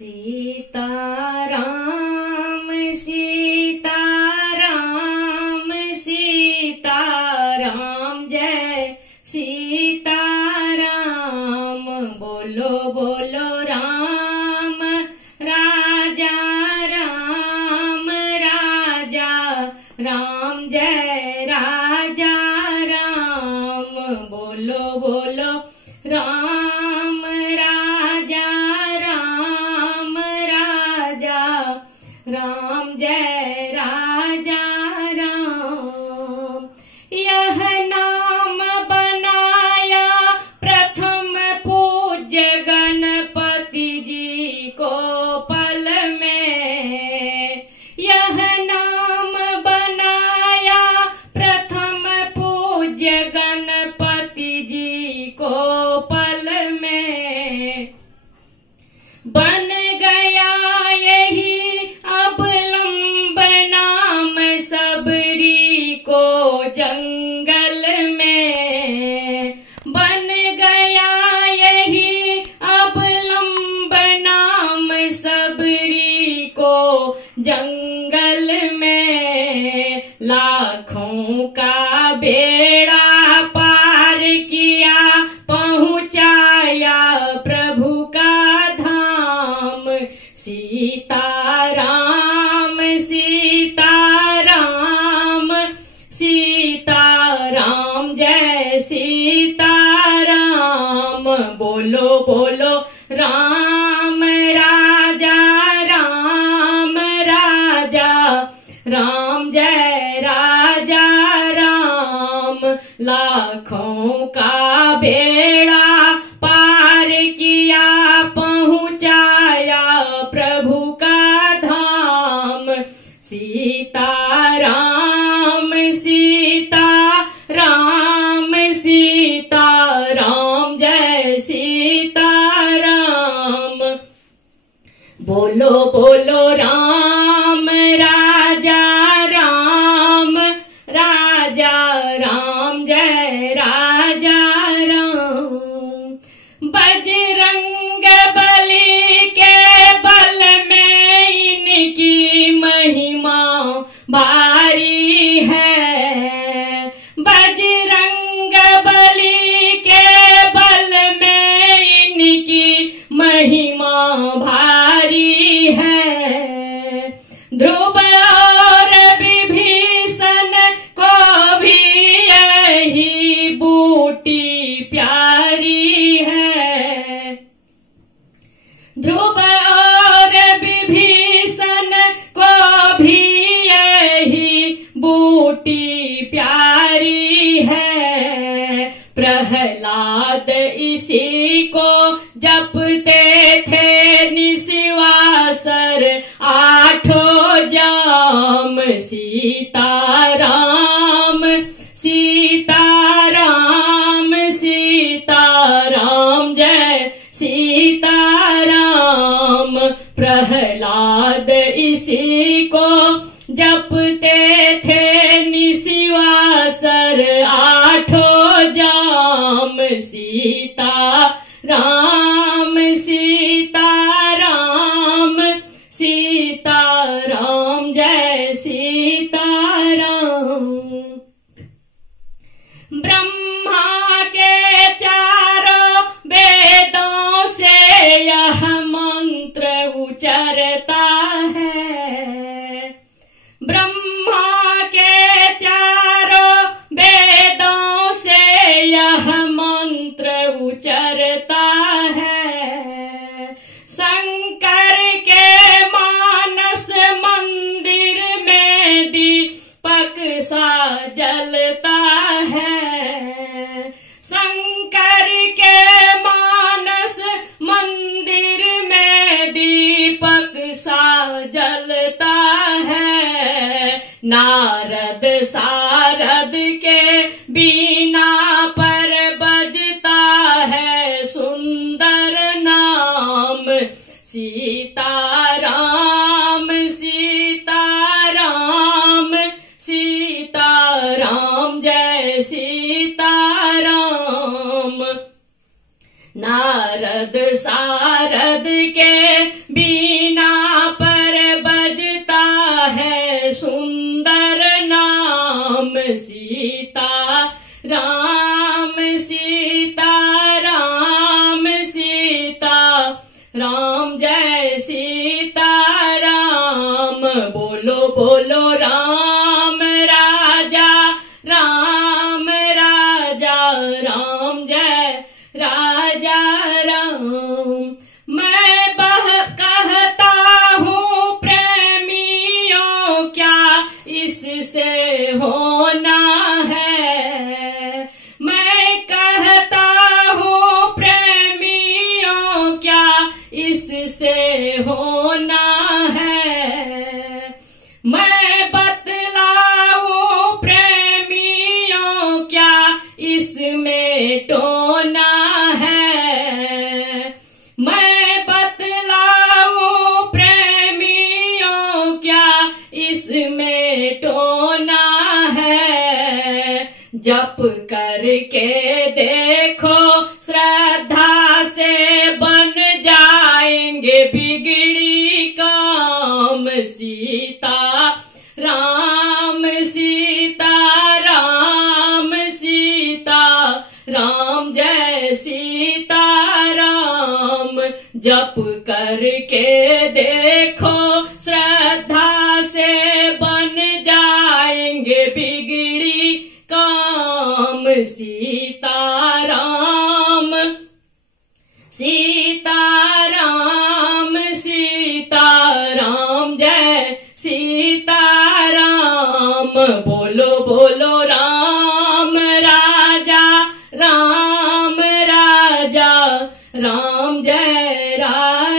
सीताराम सीताराम सीताराम जय सीताराम। बोलो बोलो राम राजा राम राजा राम जय राजा राम। बोलो बोलो राम राजा राम राजा राम जय राजा राम। यह नाम बनाया प्रथम पूज्य गणपति जी को पल में। यह नाम बनाया प्रथम पूज्य गणपति जी को पल में। बन गया यही अब लंब नाम सबरी को जंगल में। बन गया यही अब लंब नाम सबरी को जंगल में। लाखों का बेड़ा पार किया पहुंचाया प्रभु का धाम। सीताराम सीताराम सीताराम जय सीताराम। बोलो बोलो राम राजा राम राजा राम जय राजा राम। लाखों का बेड़ा पार किया पहुंचाया प्रभु का धाम। सीताराम सीताराम सीताराम जय सीताराम। बोलो बोलो राम राजा राम राजा राम जय राजा राम। बजरंग बली के बल में इनकी महिमा भारी है। बजरंग बली के बल में इनकी महिमा भारी है। ध्रुव और विभीषण को भी यही बूटी प्यारी है। ध्रुव और विभीषण को भी यही बूटी प्यारी है। प्रहलाद इसी को जपते थे निशिवासर आठों जाम। सीताराम सीताराम सीताराम जय सीताराम। प्रहलाद इसी को जपते थे निशिवासर आठों जाम। सीताराम सीताराम सीताराम जय सीताराम। ब्रह्मा के चारों वेदों से यह मंत्र उचरता है। ब्रह्मा के चारों वेदों से यह मंत्र उचरता है। शंकर के मानस मंदिर में दीपक सा जलता है। शंकर के मानस मंदिर में दीपक सा जलता है। नारद सारद के बीना पर बजता है सुंदर नाम। सीताराम सीताराम सीताराम जय सीताराम। नारद सारद के इससे होना है। मैं बतलाऊं प्रेमियों क्या इसमें टोना है। मैं बतलाऊं प्रेमियों क्या इसमें टोना है। जप करके देखो श्रद्धा से बन जाएंगे बिगड़ी काम। सीता राम सीता राम सीता राम जय सीता राम। जप करके देखो श्रद्धा से बन जाएंगे बिगड़ी काम। सीता राम सीता राम सीता राम जय सीता राम। बोलो बोलो राम राजा राम राजा राम जय राजा।